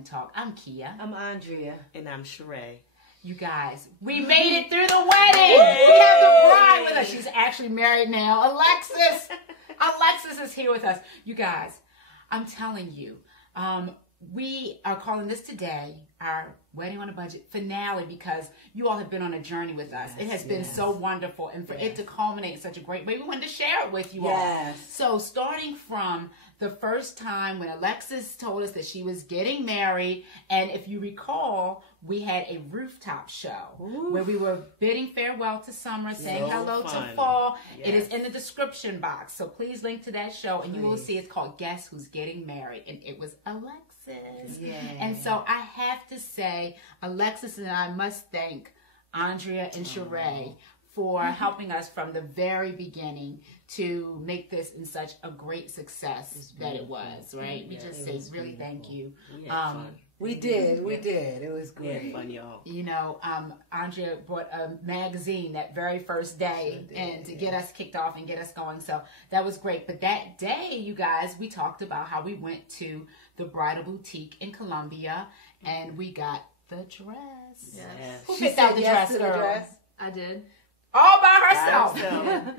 Woman Talk. I'm Kia. I'm Andrea. And I'm Sheree. You guys, we made it through the wedding. We have the bride with us. She's actually married now. Alexis is here with us. You guys, I'm telling you, we are calling this today our Wedding on a Budget finale because you all have been on a journey with us. It has been so wonderful. And for it to culminate in such a great way, we wanted to share it with you all. So starting from the first time when Alexis told us that she was getting married, and if you recall, we had a rooftop show where we were bidding farewell to summer, saying hello to fall. It is in the description box, so please link to that show, and you will see it's called Guess Who's Getting Married, and it was Alexis. And so I have to say, Alexis and I must thank Andrea and Sheree for helping us from the very beginning to make this in such a great success that it was, right? We just say really thank you. We did. It was great. Yeah, fun, y'all. You know, Andrea brought a magazine that very first day and to get us kicked off and get us going. So that was great. But that day, you guys, we talked about how we went to the bridal boutique in Columbia and we got the dress. Yes. Who picked out the dress, girl? I did. All by herself.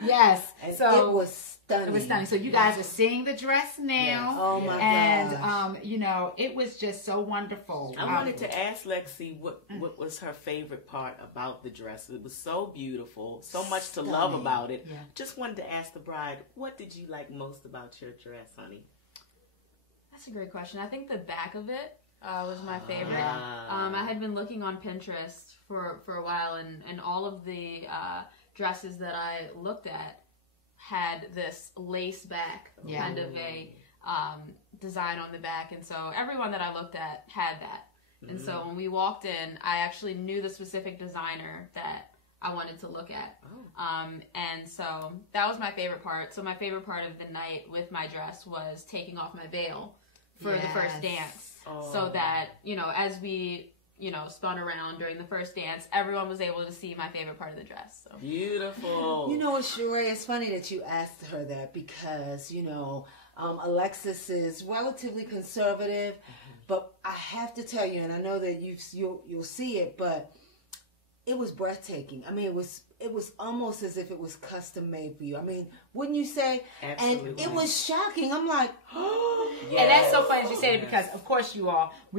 Yes. And so it was stunning. It was stunning. So you guys are seeing the dress now. Oh my gosh. And you know, it was just so wonderful. I wanted to ask Lexi what was her favorite part about the dress. It was so beautiful, so much to love about it. Just wanted to ask the bride, what did you like most about your dress, honey? That's a great question. I think the back of it was my favorite. I had been looking on Pinterest for a while, and all of the dresses that I looked at had this lace back, kind of a design on the back, and so everyone that I looked at had that. And so when we walked in, I actually knew the specific designer that I wanted to look at. And so that was my favorite part. So my favorite part of the night with my dress was taking off my veil for the first dance. So that, you know, as we, you know, spun around during the first dance, everyone was able to see my favorite part of the dress. So. Beautiful. You know what, Sheree, it's funny that you asked her that because, you know, Alexis is relatively conservative, but I have to tell you, and I know that you'll see it, but it was breathtaking. I mean, it was almost as if it was custom made for you. I mean, wouldn't you say? Absolutely. And it was shocking. I'm like, And that's so funny that you say it because, of course, we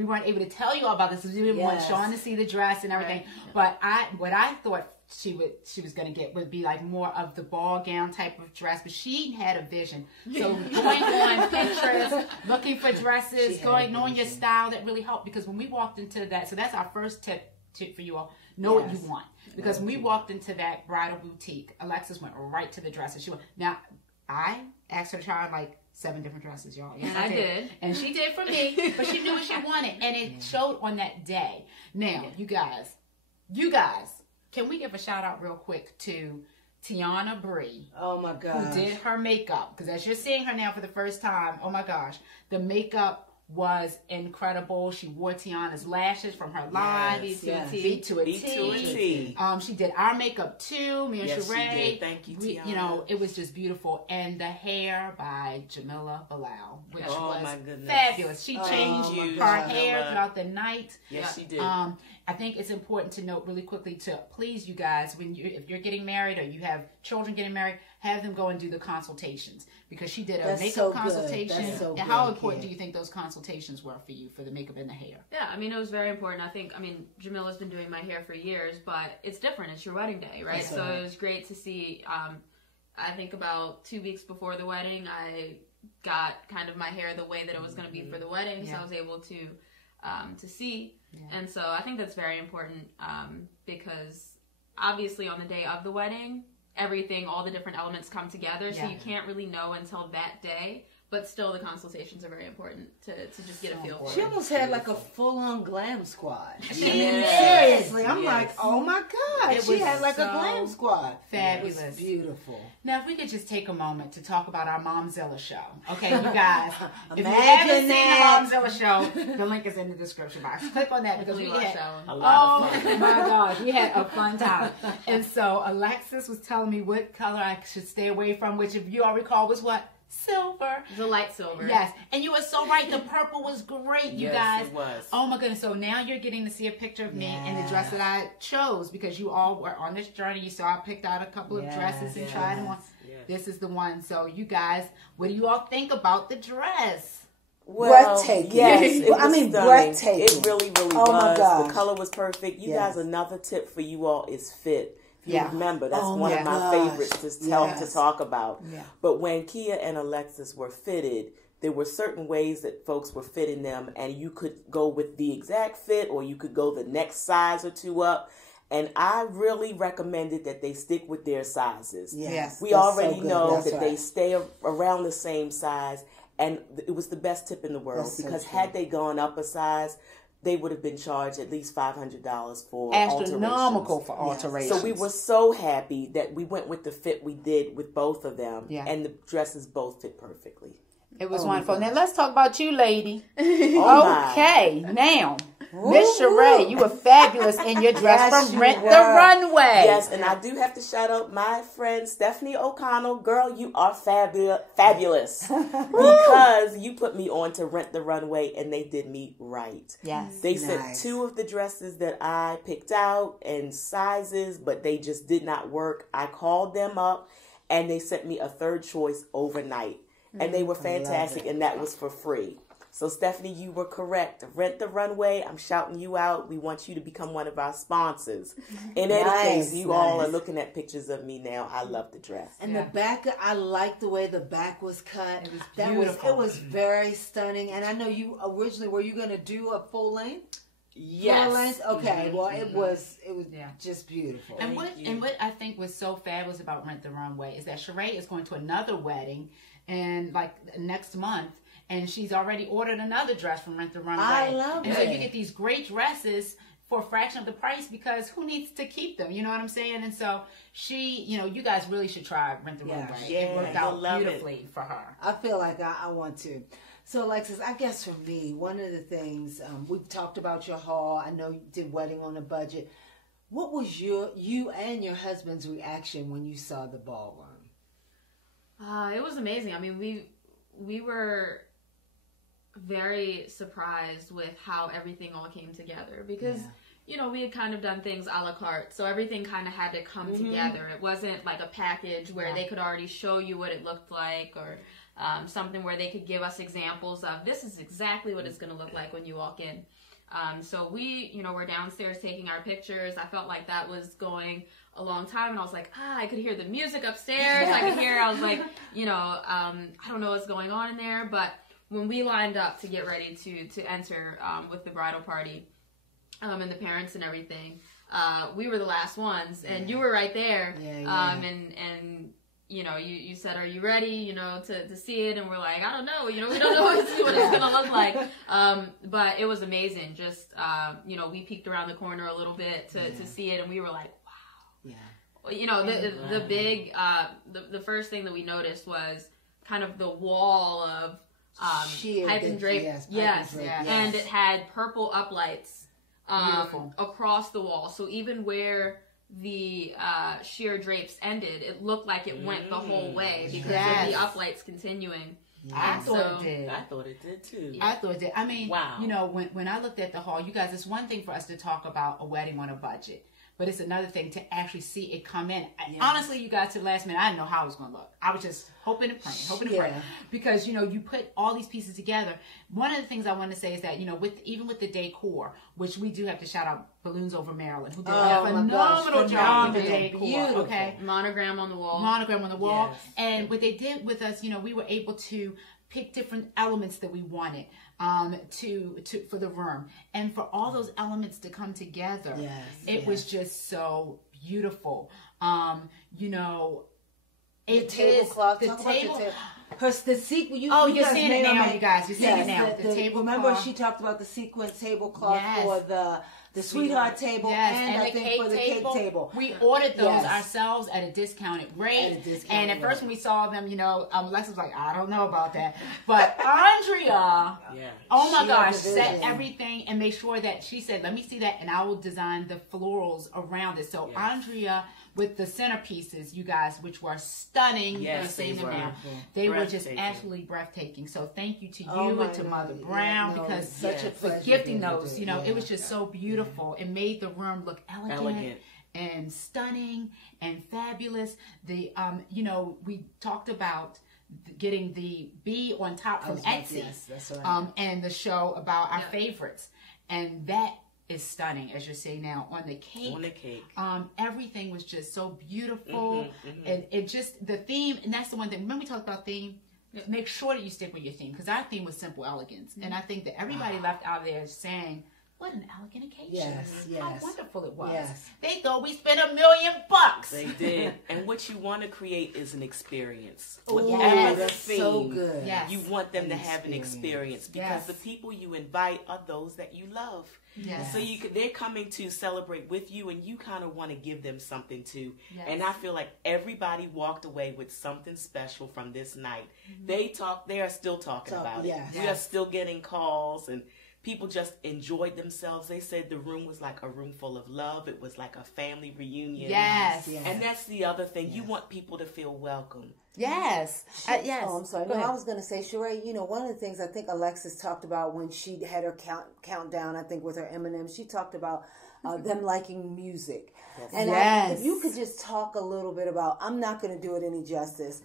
weren't able to tell you all about this because we didn't want Shawn to see the dress and everything. But what I thought she was going to get would be like more of the ball gown type of dress, but she had a vision. So going on Pinterest, looking for dresses, knowing your style, that really helped because when we walked into that, so that's our first tip for you all. Know what you want. Because when we walked into that bridal boutique, Alexis went right to the dresses. Now, I asked her to try like 7 different dresses, y'all. Yes, I did. And she did for me, but she knew what she wanted. And it showed on that day. Now, you guys, can we give a shout out real quick to Tiana Bree? Oh my gosh. Who did her makeup. Because as you're seeing her now for the first time, oh my gosh, the makeup was incredible. She wore Tiana's lashes from her line. B to a T. She did our makeup too. Me and Sheree. She did. Thank you, Tiana. You know, it was just beautiful. And the hair by Jamila Bilal, which was fabulous. She changed her hair throughout the night. Yes, she did. I think it's important to note really quickly to please you guys, if you're getting married or you have children getting married, have them go and do the consultations because she did a makeup consultation. And how important do you think those consultations were for you for the makeup and the hair? Yeah, I mean, it was very important. I mean, Jamila's been doing my hair for years, but it's different. It's your wedding day, right? So it was great to see. I think about 2 weeks before the wedding, I got kind of my hair the way that it was going to be for the wedding, so I was able to see. And so I think that's very important because obviously on the day of the wedding, all the different elements come together, so you can't really know until that day. But still, the consultations are very important to just get a feel for it. She almost had like a full-on glam squad. Seriously. I'm like, oh my God. She had like a glam squad. Fabulous. It was beautiful. Now, if we could just take a moment to talk about our Momzilla show. Okay, you guys. If you Imagine haven't that. seen the Momzilla show, the link is in the description box. Click on that because we had a lot of Oh fun. my gosh, we had a fun time. And so Alexis was telling me what color I should stay away from, which if you all recall was what? silver. The light silver. Yes, and you were so right. The purple was great, you guys. It was. Oh my goodness! So now you're getting to see a picture of me and the dress that I chose because you all were on this journey. You saw I picked out a couple of dresses and tried them on. Yes. This is the one. So you guys, what do you all think about the dress? Well, breathtaking. Yes, it was stunning. breathtaking. It really, really Oh my was. gosh. The color was perfect. You guys, another tip for you all is fit. If you remember, that's Oh one my of my gosh. favorites to talk about. Yeah. But when Kia and Alexis were fitted, there were certain ways that folks were fitting them, and you could go with the exact fit, or you could go the next size or two up. And I really recommended that they stick with their sizes. Yes. We That's already so good. know That's that they stay around the same size, and it was the best tip in the world. That's so because true. had they gone up a size, they would have been charged at least $500 for Astronomical alterations. for alterations. So we were so happy that we went with the fit we did with both of them, Yeah. and the dresses both fit perfectly. It was wonderful. Now let's talk about you, lady. Oh, Okay, now, Miss Sheree, you were fabulous in your dress Yes, from you Rent were. the Runway. Yes, and I do have to shout out my friend Stephanie O'Connell. Girl, you are fabulous because you put me on to Rent the Runway, and they did me right. Yes. They sent Nice. 2 of the dresses that I picked out and sizes, but they just did not work. I called them up, and they sent me a third choice overnight. And they were fantastic, and that was for free. So, Stephanie, you were correct. Rent the Runway, I'm shouting you out. We want you to become one of our sponsors. In any case, you all are looking at pictures of me now. I love the dress. And the back, I like the way the back was cut. It was That beautiful. it was very stunning. And I know you originally, were you going to do a full length? Yes. Full length? Okay. Well, it was Yeah. just beautiful. And what I think was so fabulous about Rent the Runway is that Sheree is going to another wedding and like next month, and she's already ordered another dress from Rent the Runway. I love And so it. you get these great dresses for a fraction of the price because who needs to keep them? You know what I'm saying? And so she, you guys really should try Rent the Runway. Yeah, It worked you'll out love it. beautifully for her. I feel like I want to. So, Alexis, I guess for me, one of the things, we've talked about your haul. I know you did Wedding on a Budget. What was you and your husband's reaction when you saw the ballroom? It was amazing. I mean, we were very surprised with how everything all came together because, we had kind of done things a la carte. So everything kind of had to come together. It wasn't like a package where they could already show you what it looked like or something where they could give us examples of this is exactly what it's going to look like when you walk in. So we, we're downstairs taking our pictures. I felt like that was going a long time, and I was like, I could hear the music upstairs. I could hear, I was like, I don't know what's going on in there. But when we lined up to get ready to enter with the bridal party and the parents and everything, we were the last ones, and you were right there. And you said, are you ready, to see it? And we're like, I don't know, we don't know what it's going to look like. But it was amazing. Just, we peeked around the corner a little bit to see it, and we were like, wow. Yeah. The big, the first thing that we noticed was kind of the wall of pipe and drape. Yes. And it had purple uplights across the wall. So even where the sheer drapes ended, it looked like it went the whole way because of the uplights continuing. I thought it did. I thought it did too. I thought it did. I mean, wow. When I looked at the hall, you guys, it's one thing for us to talk about a wedding on a budget, but it's another thing to actually see it come in. Honestly, you guys, to the last minute, I didn't know how it was going to look. I was just hoping and praying, because you put all these pieces together. One of the things I want to say is that even with the decor, which we do have to shout out Balloons Over Maryland, who did a phenomenal job with the decor. Beautiful. Okay, monogram on the wall. Yes. And what they did with us, we were able to pick different elements that we wanted for the room, and for all those elements to come together. It was just so beautiful. The tablecloth. The sequin. You're seeing it now, you guys. You're seeing it now. The tablecloth. Remember, she talked about the sequin tablecloth for the sweetheart table, and I think for the cake table. We ordered those ourselves at a discounted rate. And at first when we saw them, you know, Lex was like, I don't know about that. But Andrea, oh my gosh, set everything and made sure that she said, let me see that, and I will design the florals around it. So Andrea, with the centerpieces, you guys, which were stunning. Yes, they were just absolutely breathtaking. So thank you to you and to Mother Brown because for gifting those. You know, it was just so beautiful. It made the room look elegant and stunning and fabulous. The you know, we talked about getting the bee on top from Etsy. Yes, that's right. And the show about our favorites, and that is stunning, as you're seeing now on the cake. Everything was just so beautiful, and it just the theme, and that's the one thing. Remember we talked about theme. Make sure that you stick with your theme, because our theme was simple elegance, and I think that everybody left out of there saying, "What an elegant occasion! How wonderful it was!" They thought we spent $1 million. They did, and what you want to create is an experience. That's so good. You want them to have an experience because the people you invite are those that you love. So they're coming to celebrate with you, and you kind of want to give them something too. And I feel like everybody walked away with something special from this night. They are still talking about it. We are still getting calls, and people just enjoyed themselves. They said the room was like a room full of love. It was like a family reunion. And that's the other thing. You want people to feel welcome. Yes. Oh, I'm sorry. No, I was going to say, Sheree, you know, one of the things I think Alexis talked about when she had her countdown, I think with her M&M, she talked about them liking music. And if you could just talk a little bit about, I'm not going to do it any justice,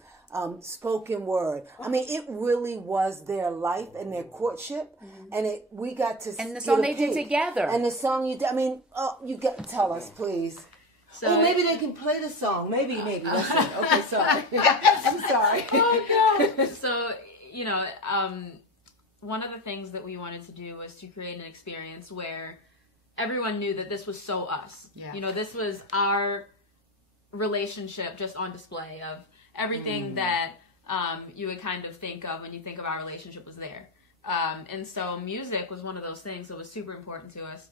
spoken word. I mean, it really was their life and their courtship, and we got to and the song they did together, and the song you did. I mean, you got to tell us, please. So maybe they can play the song. Maybe. Let's see. Okay, sorry. I'm sorry. Oh no. So you know, one of the things that we wanted to do was to create an experience where everyone knew that this was so us. You know, this was our relationship just on display of everything that you would kind of think of when you think of our relationship was there. And so music was one of those things that was super important to us.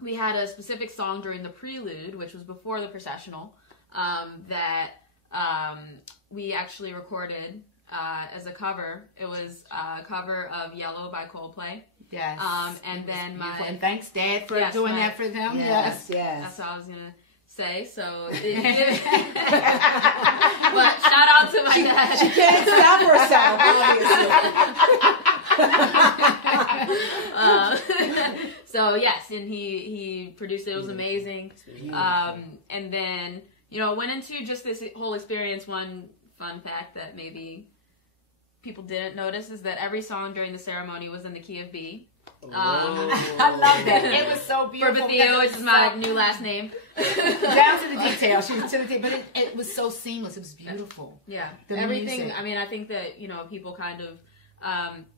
We had a specific song during the prelude, which was before the processional, that we actually recorded as a cover. It was a cover of Yellow by Coldplay. Yes. And then and thanks, Dad, for doing that for them. Yes. That's what I was gonna say. So, but shout out to my dad. She can't stop herself. So yes, and he produced it. It was amazing. And then went into just this whole experience. One fun fact that maybe people didn't notice is that every song during the ceremony was in the key of B. I love that. It was so beautiful. For Bethio, which is my new last name. Down to the detail. She was to the detail, but it was so seamless. It was beautiful. Yeah. Everything. Music. I mean, I think that people kind of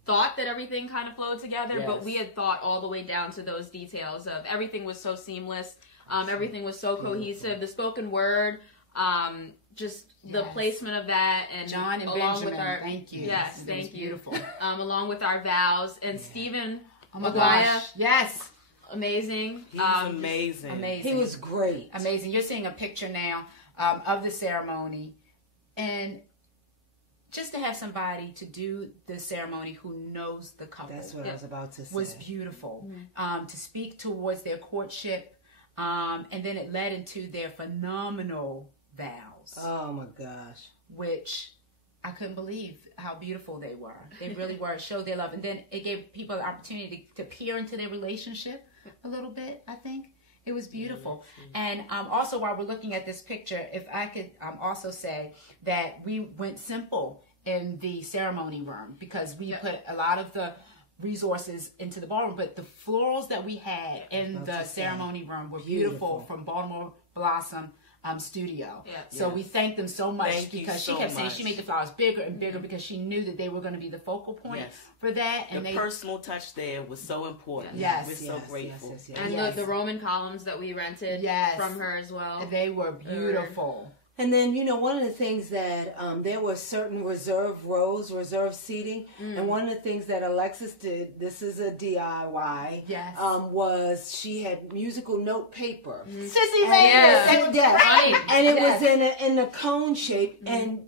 thought that everything kind of flowed together, but we had thought all the way down to those details of everything was so seamless. Everything was so cohesive. The spoken word, just the placement of that, and John and along Benjamin, with our thank you. Yes, thank you. Beautiful. Along with our vows and Stephen. Oh my gosh! Yes, amazing. He's amazing. Amazing. He was great. Amazing. You're seeing a picture now of the ceremony, and just to have somebody to do the ceremony who knows the couple. That's what I was about to say. Was beautiful. To speak towards their courtship, and then it led into their phenomenal vows. Oh my gosh! Which I couldn't believe how beautiful they were. They really were. It showed their love. And then it gave people the opportunity to peer into their relationship a little bit, I think. It was beautiful. And also, while we're looking at this picture, if I could also say that we went simple in the ceremony room because we put a lot of the resources into the ballroom. But the florals that we had in the ceremony room were beautiful from Baltimore Blossom Studio. So we thank them so much because she kept saying she made the flowers bigger and bigger because she knew that they were going to be the focal point for that. And the personal touch there was so important. We're so grateful. And the Roman columns that we rented from her as well. They were beautiful. And then, one of the things that there were certain reserve rows, reserve seating, and one of the things that Alexis did, this is a DIY, yes, was she had musical note paper. Sissy made it, and it was in a cone shape, and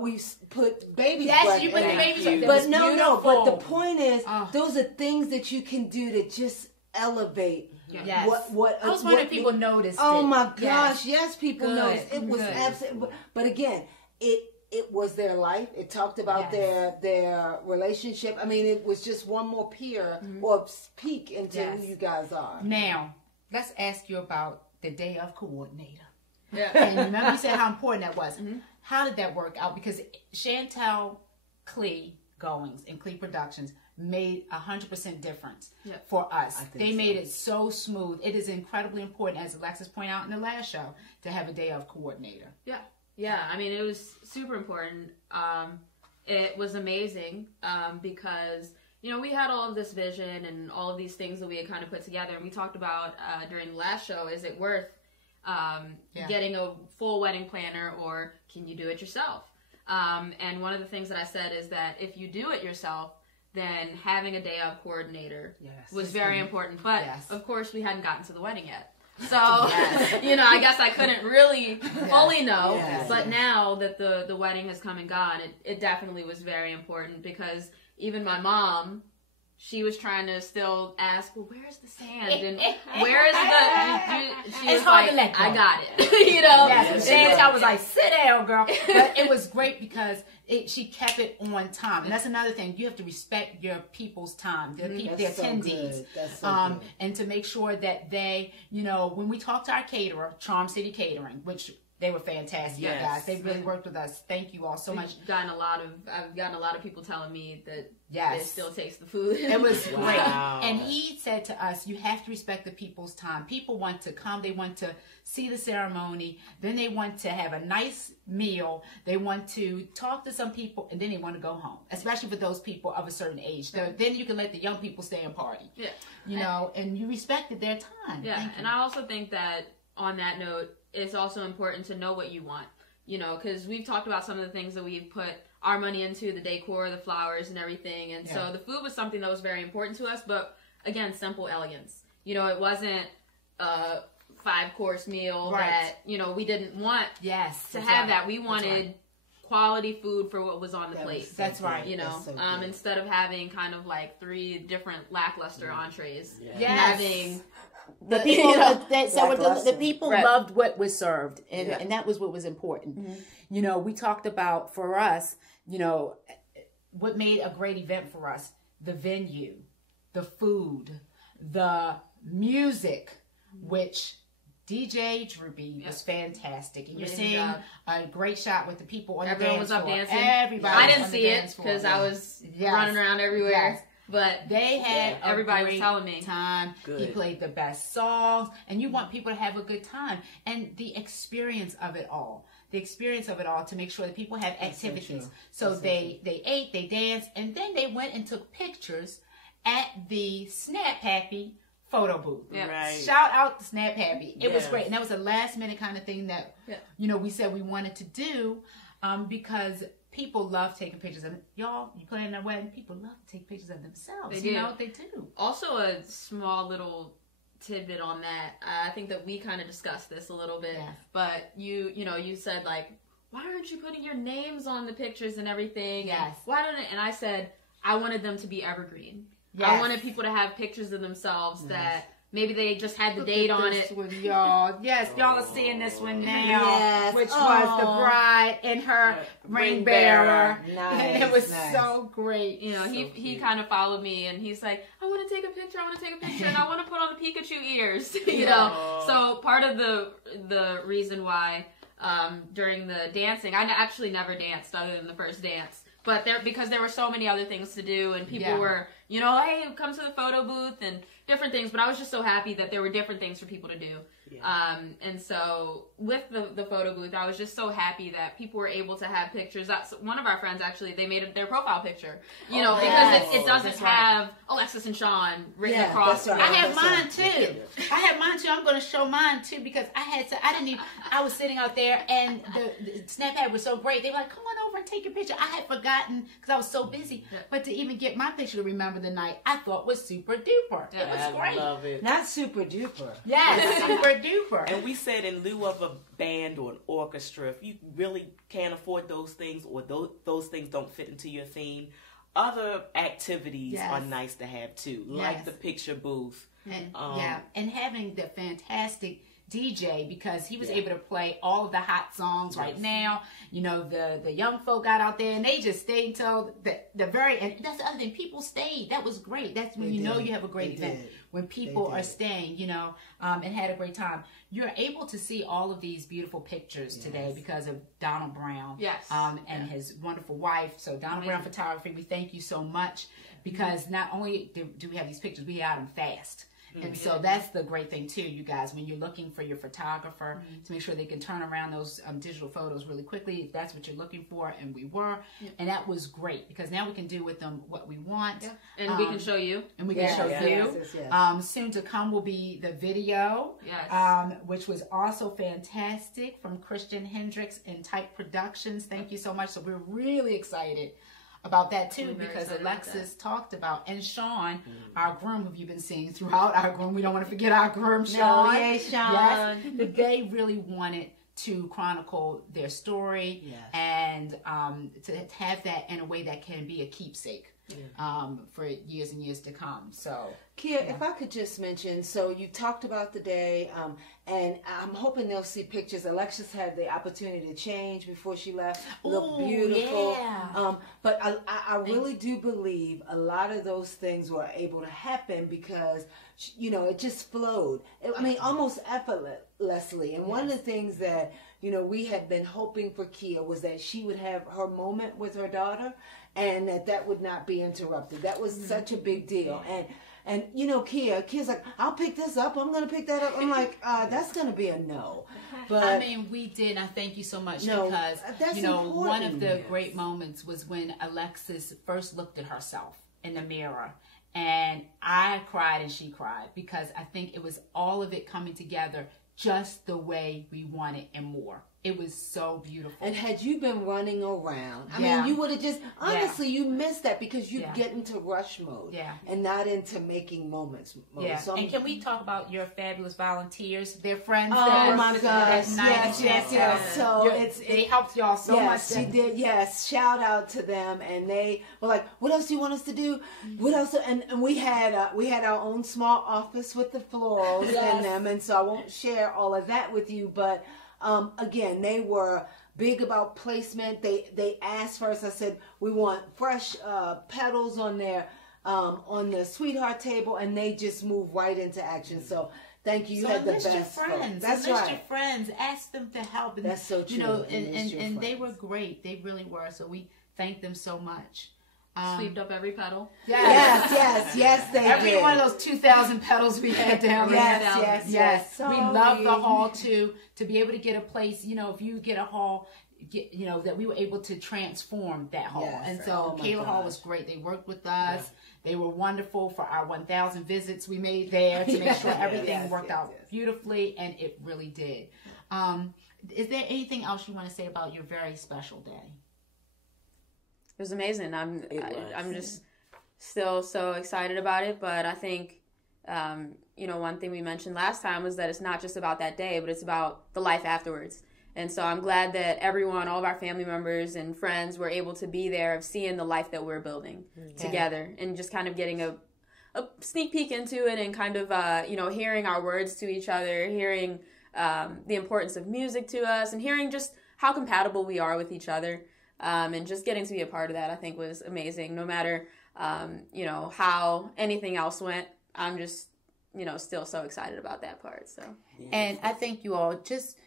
we put baby's breath you put the baby's breath. But no, but the point is, those are things that you can do to just elevate. Yes. What I was wondering if people noticed. Oh my gosh, yes, people noticed. It was good. absolutely. But again, it was their life. It talked about their relationship. I mean, it was just one more peer or peek into who you guys are. Now, let's ask you about the day of coordinator. Yeah. And remember you said how important that was. How did that work out? Because Chantel Clee Goings and Clee Productions made 100% difference for us. They made it so smooth. It is incredibly important, as Alexis pointed out in the last show, to have a day of coordinator. Yeah. I mean, it was super important. It was amazing because, we had all of this vision and all of these things that we had kind of put together. And we talked about during the last show, is it worth getting a full wedding planner, or can you do it yourself? And one of the things that I said is that if you do it yourself, then having a day of coordinator was very important. But, of course, we hadn't gotten to the wedding yet. So, I guess I couldn't really fully know. But now that the wedding has come and gone, it definitely was very important, because even my mom, she was trying to still ask, well, where's the sand? And where is she was hard like, to let go. I got it. Yes, Chantel was like, sit down, girl. But it was great because she kept it on time. And that's another thing. You have to respect your people's time, the attendees. That's so good. And to make sure that they, when we talk to our caterer, Charm City Catering, which they were fantastic, guys. They really worked with us. Thank you all so much. I've gotten a lot of people telling me that it still takes the food. It was great. And he said to us, you have to respect the people's time. People want to come. They want to see the ceremony. Then they want to have a nice meal. They want to talk to some people, and then they want to go home, especially for those people of a certain age. Then you can let the young people stay and party. And you respected their time. Yeah, and I also think that on that note, it's also important to know what you want, because we've talked about some of the things that we've put our money into, the decor, the flowers, and everything. And so the food was something that was very important to us, but again, simple elegance. It wasn't a 5-course meal that, we didn't want to have that. We wanted quality food for what was on the plate. That's right. Instead of having kind of like 3 different lackluster entrees, having the people the people loved what was served, and that was what was important. We talked about, for us, what made a great event for us: the venue, the food, the music, which DJ Droopy was fantastic, and you're seeing a great shot with the people on the dance floor. Everyone was up dancing. Everybody. I didn't see it because I was running around everywhere. But they had everybody a great was telling me time. Good. He played the best songs, and you want people to have a good time, and the experience of it all. To make sure that people have activities. So they ate, they danced, and then they went and took pictures at the Snap Happy photo booth. Shout out to Snap Happy. It was great, and that was a last minute kind of thing that we said we wanted to do because people love taking pictures of y'all. You planning a wedding? People love to take pictures of themselves. They do. Also, a small little tidbit on that. I think that we kind of discussed this a little bit, but you said, like, why aren't you putting your names on the pictures and everything? Why don't it? And I said I wanted them to be evergreen. I wanted people to have pictures of themselves that maybe they just had the date on it. Y'all. Yes, y'all are seeing this one now, which was the bride and her ring bearer. Nice. It was so great. He kind of followed me, and he's like, I want to take a picture, and I want to put on the Pikachu ears. So part of the reason why during the dancing, I actually never danced other than the first dance. But because there were so many other things to do, and people were, hey, come to the photo booth and different things. But I was just so happy that there were different things for people to do. Yeah. And so with the photo booth, I was just so happy that people were able to have pictures. That's one of our friends actually, they made their profile picture, because it doesn't have Alexis and Shawn written across. That's right. I have mine too. I have mine too. I'm going to show mine too because I was sitting out there and the Snapchat was so great. They were like, come on over and take your picture. I had forgotten because I was so busy. But to even get my picture to remember the night, I thought was super duper. It was great. I love it. Not super duper. Yes, super duper. And we said in lieu of a band or an orchestra, if you really can't afford those things or those things don't fit into your theme, other activities are nice to have too, like the picture booth. And, and having the fantastic DJ because he was able to play all of the hot songs right now. The young folk got out there and they just stayed until the very end. That's the other thing. People stayed. That was great. That's when you have a great event. When people are staying, and had a great time. You're able to see all of these beautiful pictures today because of Donald Brown. Yes. And his wonderful wife. So Donald Brown Photography, we thank you so much because not only do we have these pictures, we had them fast. And so that's the great thing too, you guys, when you're looking for your photographer to make sure they can turn around those digital photos really quickly, if that's what you're looking for, and we were. And that was great because now we can do with them what we want. Yeah. And we can show you. And we can show you. Yes. Soon to come will be the video, which was also fantastic from Christian Hendricks and Type Productions. Thank you so much. So we're really excited about that too because Alexis talked about, and Shawn, our groom, who you've been seeing throughout our groom. We don't want to forget our groom, Shawn. No, yay, Shawn. Yes, that they really wanted to chronicle their story and to have that in a way that can be a keepsake for years and years to come. So, Kia, if I could just mention, so you talked about the day, and I'm hoping they'll see pictures. Alexis had the opportunity to change before she left. Look beautiful. Yeah. But I really do believe a lot of those things were able to happen because, it just flowed. Almost effortlessly. And one of the things that, we had been hoping for Kia was that she would have her moment with her daughter and that would not be interrupted. That was such a big deal. And Kia's like, I'll pick this up. I'm going to pick that up. I'm like, that's going to be a no. But we did. I thank you so much No, because, that's one of the important. great moments was when Alexis first looked at herself in the mirror. And I cried and she cried because I think it was all of it coming together just the way we wanted and more. It was so beautiful. And had you been running around, you would have just, honestly, you missed that because you get into rush mode and not into making moments mode. Yeah. So and can we talk about your fabulous volunteers, their friends? Oh my gosh, yes. So they helped y'all so much. Yes, she did. Yes, shout out to them. And they were like, "What else do you want us to do? What else?" And we had our own small office with the florals in them, and so I won't share all of that with you, but. Again, they were big about placement. They asked first. I said we want fresh petals on on the sweetheart table, and they just moved right into action. So thank you. You had the best. Your friends. That's right. right. Your friends. Ask them to help. And, that's so true. And they were great. They really were. So we thank them so much. Sweeped up every petal. Yes, they every did. one of those 2,000 petals we had down there. Yes. So we love the hall too. To be able to get a place, if you get a hall, that we were able to transform that hall. Yes. And so Kayla Hall was great. They worked with us. Yeah. They were wonderful for our 1,000 visits we made there to make sure everything worked out beautifully, and it really did. Is there anything else you want to say about your very special day? It was amazing. I'm just still so excited about it. But I think, one thing we mentioned last time was that it's not just about that day, but it's about the life afterwards. And so I'm glad that everyone, all of our family members and friends were able to be there of seeing the life that we're building together and just kind of getting a sneak peek into it and kind of, hearing our words to each other, hearing the importance of music to us and hearing just how compatible we are with each other. And just getting to be a part of that, I think, was amazing. No matter, how anything else went, I'm just, still so excited about that part. So, and I think you all just,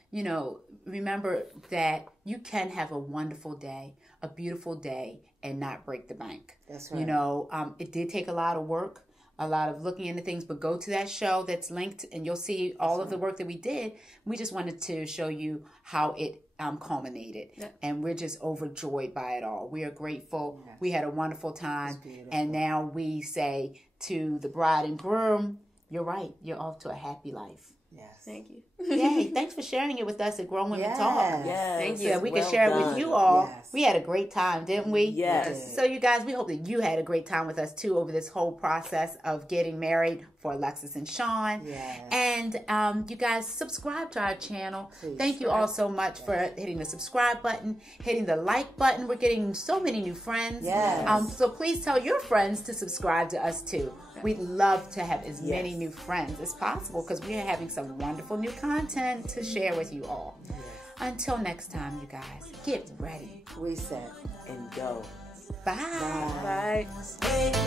remember that you can have a wonderful day, a beautiful day, and not break the bank. That's right. It did take a lot of work. a lot of looking into things, but go to that show that's linked and you'll see all of the work that we did. We just wanted to show you how it culminated. And we're just overjoyed by it all. We are grateful. Yes. We had a wonderful time. And now we say to the bride and groom, you're right. You're off to a happy life. Yes. Thank you. Yay. Thanks for sharing it with us at Grown Women Talk. Yes. Thank you. So we could share it with you all. Yes. We had a great time, didn't we? Yes. So you guys, we hope that you had a great time with us too over this whole process of getting married for Alexis and Shawn. Yes. And you guys, subscribe to our channel. Please. Thank you all so much for hitting the subscribe button, hitting the like button. We're getting so many new friends. Yes. So please tell your friends to subscribe to us too. We'd love to have as many new friends as possible because we are having some wonderful new content to share with you all. Yes. Until next time, you guys, get ready. Reset and go. Bye. Bye. Bye.